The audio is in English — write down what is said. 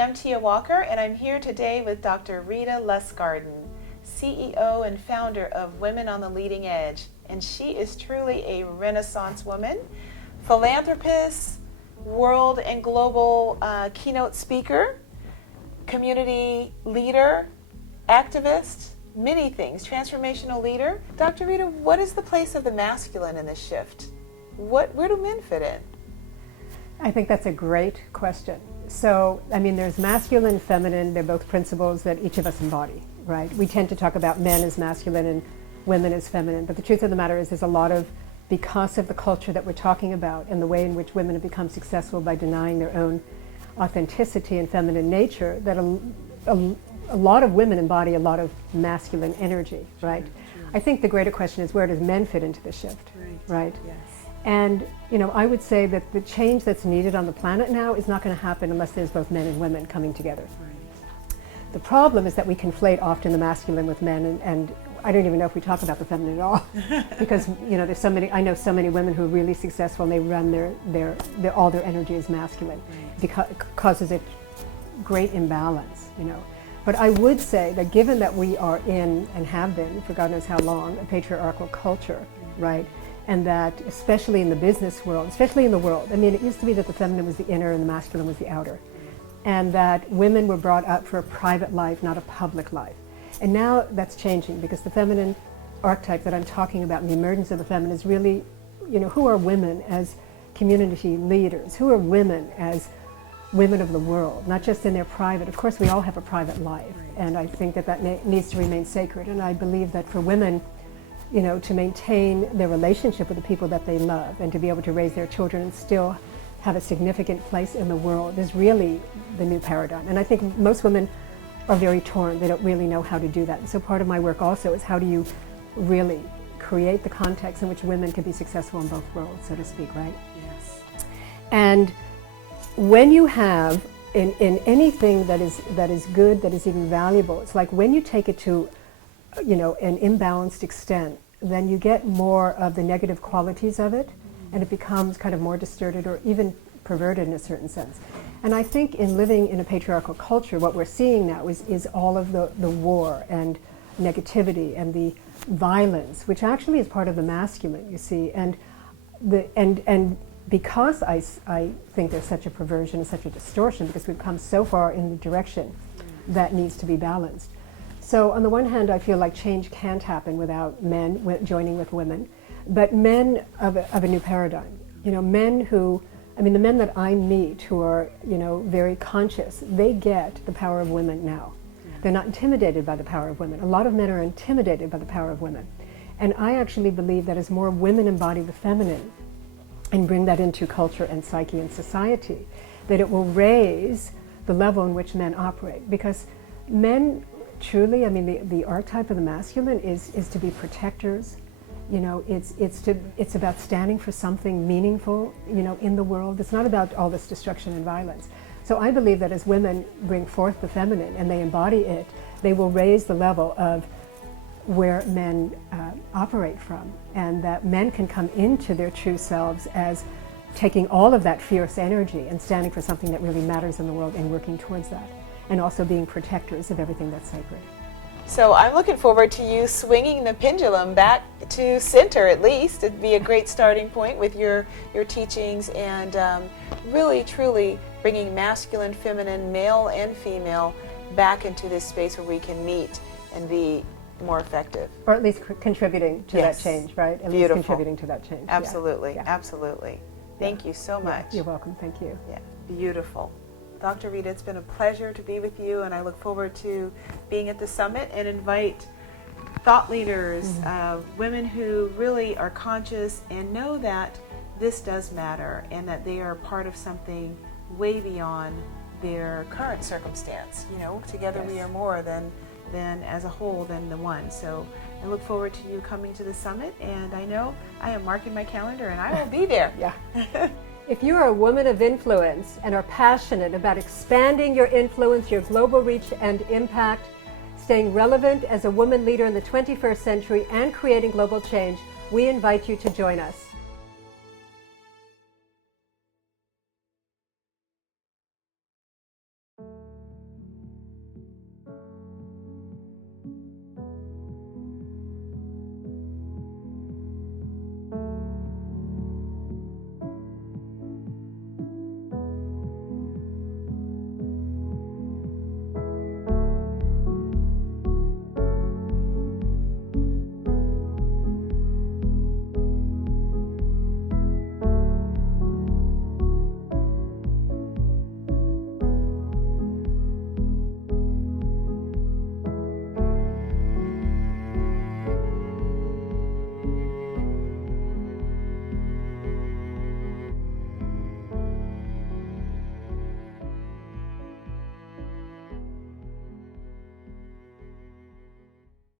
I'm Tia Walker, and I'm here today with Dr. Rita Lustgarten, CEO and founder of Women on the Leading Edge. And she is truly a Renaissance woman, philanthropist, world and global keynote speaker, community leader, activist, many things, transformational leader. Dr. Rita, what is the place of the masculine in this shift? Where do men fit in? I think that's a great question. So, there's masculine, feminine, they're both principles that each of us embody, right? We tend to talk about men as masculine and women as feminine, but the truth of the matter is there's a lot of, because of the culture that we're talking about and the way in which women have become successful by denying their own authenticity and feminine nature, that a lot of women embody a lot of masculine energy, right? Sure. I think the greater question is, where does men fit into the shift, right? Yes. And I would say that the change that's needed on the planet now is not going to happen unless there's both men and women coming together. Right. The problem is that we conflate often the masculine with men, and I don't even know if we talk about the feminine at all, because there's so many. I know so many women who are really successful, and they run their all their energy is masculine, because it causes a great imbalance. But I would say that given that we are in, and have been for God knows how long, a patriarchal culture, right? And that especially in the business world, especially in the world, it used to be that the feminine was the inner and the masculine was the outer. And that women were brought up for a private life, not a public life. And now that's changing, because the feminine archetype that I'm talking about and the emergence of the feminine is really, who are women as community leaders? Who are women as women of the world, not just in their private. Of course, we all have a private life, and I think that needs to remain sacred. And I believe that for women, to maintain their relationship with the people that they love and to be able to raise their children and still have a significant place in the world is really the new paradigm. And I think most women are very torn. They don't really know how to do that. And so part of my work also is, how do you really create the context in which women can be successful in both worlds, so to speak, right? Yes. And when you have in anything that is good, that is even valuable, it's like when you take it to an imbalanced extent, then you get more of the negative qualities of it, and it becomes kind of more distorted or even perverted in a certain sense. And I think in living in a patriarchal culture, what we're seeing now is all of the war and negativity and the violence, which actually is part of the masculine, you see. And because I think there's such a perversion and such a distortion, because we've come so far in the direction that needs to be balanced. So on the one hand, I feel like change can't happen without men joining with women, but men of a new paradigm. Men who, the men that I meet who are, very conscious, they get the power of women now. They're not intimidated by the power of women. A lot of men are intimidated by the power of women. And I actually believe that as more women embody the feminine and bring that into culture and psyche and society, that it will raise the level in which men operate. Because men truly, the archetype of the masculine is to be protectors. It's about standing for something meaningful, in the world. It's not about all this destruction and violence. So I believe that as women bring forth the feminine and they embody it, they will raise the level of where men operate from, and that men can come into their true selves as taking all of that fierce energy and standing for something that really matters in the world and working towards that, and also being protectors of everything that's sacred. So I'm looking forward to you swinging the pendulum back to center, at least. It'd be a great starting point with your teachings, and really, truly bringing masculine, feminine, male and female back into this space where we can meet and be more effective. Or at least contributing to that change, right? At least contributing to that change. Absolutely, absolutely. Thank you so much. You're welcome, thank you. Yeah, beautiful. Dr. Rita, it's been a pleasure to be with you, and I look forward to being at the summit and invite thought leaders, women who really are conscious and know that this does matter and that they are part of something way beyond their current circumstance. Together we are more than as a whole than the one. So I look forward to you coming to the summit, and I know I am marking my calendar and I will be there. If you are a woman of influence and are passionate about expanding your influence, your global reach and impact, staying relevant as a woman leader in the 21st century, and creating global change, we invite you to join us.